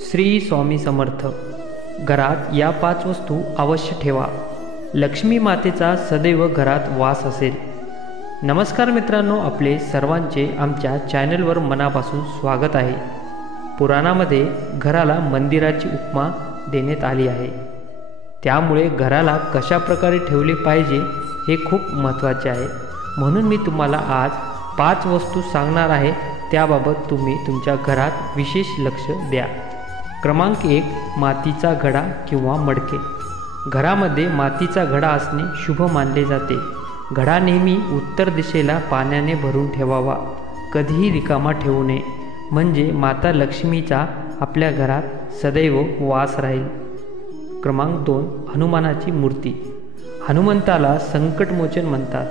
श्री स्वामी समर्थ। घरात या 5 वस्तू अवश्य ठेवा, लक्ष्मी मातेचा सदैव घरात वास असेल। नमस्कार मित्रांनो, आपले सर्वांचे आमच्या चॅनलवर मनापासून स्वागत आहे। पुराणामध्ये घराला मंदिराची उपमा देण्यात आली आहे, त्यामुळे घराला कशा प्रकारे ठेवले पाहिजे हे खूप महत्त्वाचे आहे। म्हणून मी तुम्हाला आज 5 वस्तू सांगणार आहे, त्याबाबत तुम्ही तुमच्या घरात विशेष लक्ष द्या। क्रमांक 1, मातीचा घडा किंवा मडके। घरामध्ये मातीचा घडा असणे शुभ मानले जाते। घडा नेहमी उत्तर दिशेला पाण्याने भरून ठेवावा, कधीही रिकामा ठेवू नये, म्हणजे माता लक्ष्मीचा आपल्या घरात सदैव वास राहील। क्रमांक 2, हनुमानाची मूर्ती। हनुमंताला संकटमोचन म्हणतात,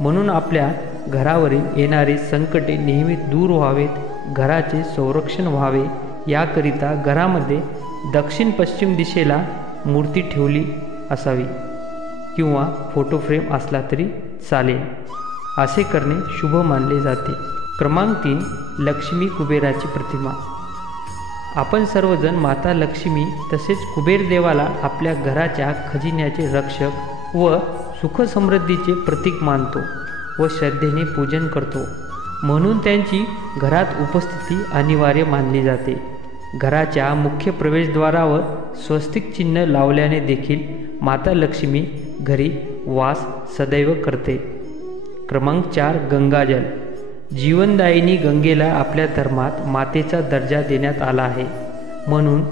म्हणून आपल्या घरावरील येणारे संकटे नेहमी दूर व्हावेत, घराचे संरक्षण व्हावे याकरिता घरामध्ये दक्षिण पश्चिम दिशेला मूर्ती ठेवली असावी किंवा फोटो फ्रेम असला तरी चालेल। असे करणे शुभ मानले जाते। क्रमांक 3, लक्ष्मी कुबेराची प्रतिमा। आपण सर्वजण माता लक्ष्मी तसेच कुबेर देवाला आपल्या घराच्या खजिन्याचे रक्षक व सुखसमृद्धीचे प्रतीक मानतो व श्रद्धेने पूजन करतो, म्हणून त्यांची घरात उपस्थिती अनिवार्य मानली जाते। घराच्या मुख्य प्रवेशद्वारावर स्वस्तिक चिन्ह लावल्याने देखील माता लक्ष्मी घरी वास सदैव करते। क्रमांक 4, गंगाजल। जीवनदायिनी गंगेला आपल्या धर्मात मातेचा दर्जा देण्यात आला आहे, म्हणून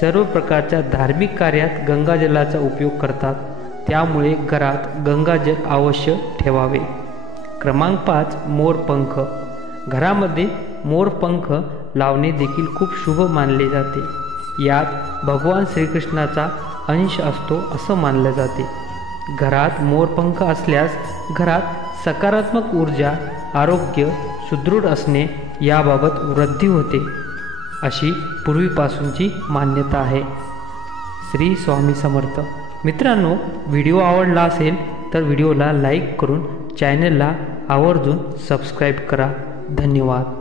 सर्व प्रकारच्या धार्मिक कार्यात गंगाजलाचा उपयोग करतात, त्यामुळे घरात गंगाजल अवश्य ठेवावे। क्रमांक 5, मोरपंख। घरामध्ये मोरपंख लावणे देखील खूप शुभ मानले जाते। यात भगवान श्रीकृष्णाचा अंश असतो असं मानलं जाते। घरात मोरपंख असल्यास घरात सकारात्मक ऊर्जा, आरोग्य सुदृढ असणे याबाबत वृद्धी होते, अशी पूर्वीपासूनची मान्यता आहे। श्री स्वामी समर्थ। मित्रांनो, व्हिडिओ आवडला असेल तर व्हिडिओला लाईक करून चॅनलला आवर्जून सबस्क्राईब करा। धन्यवाद।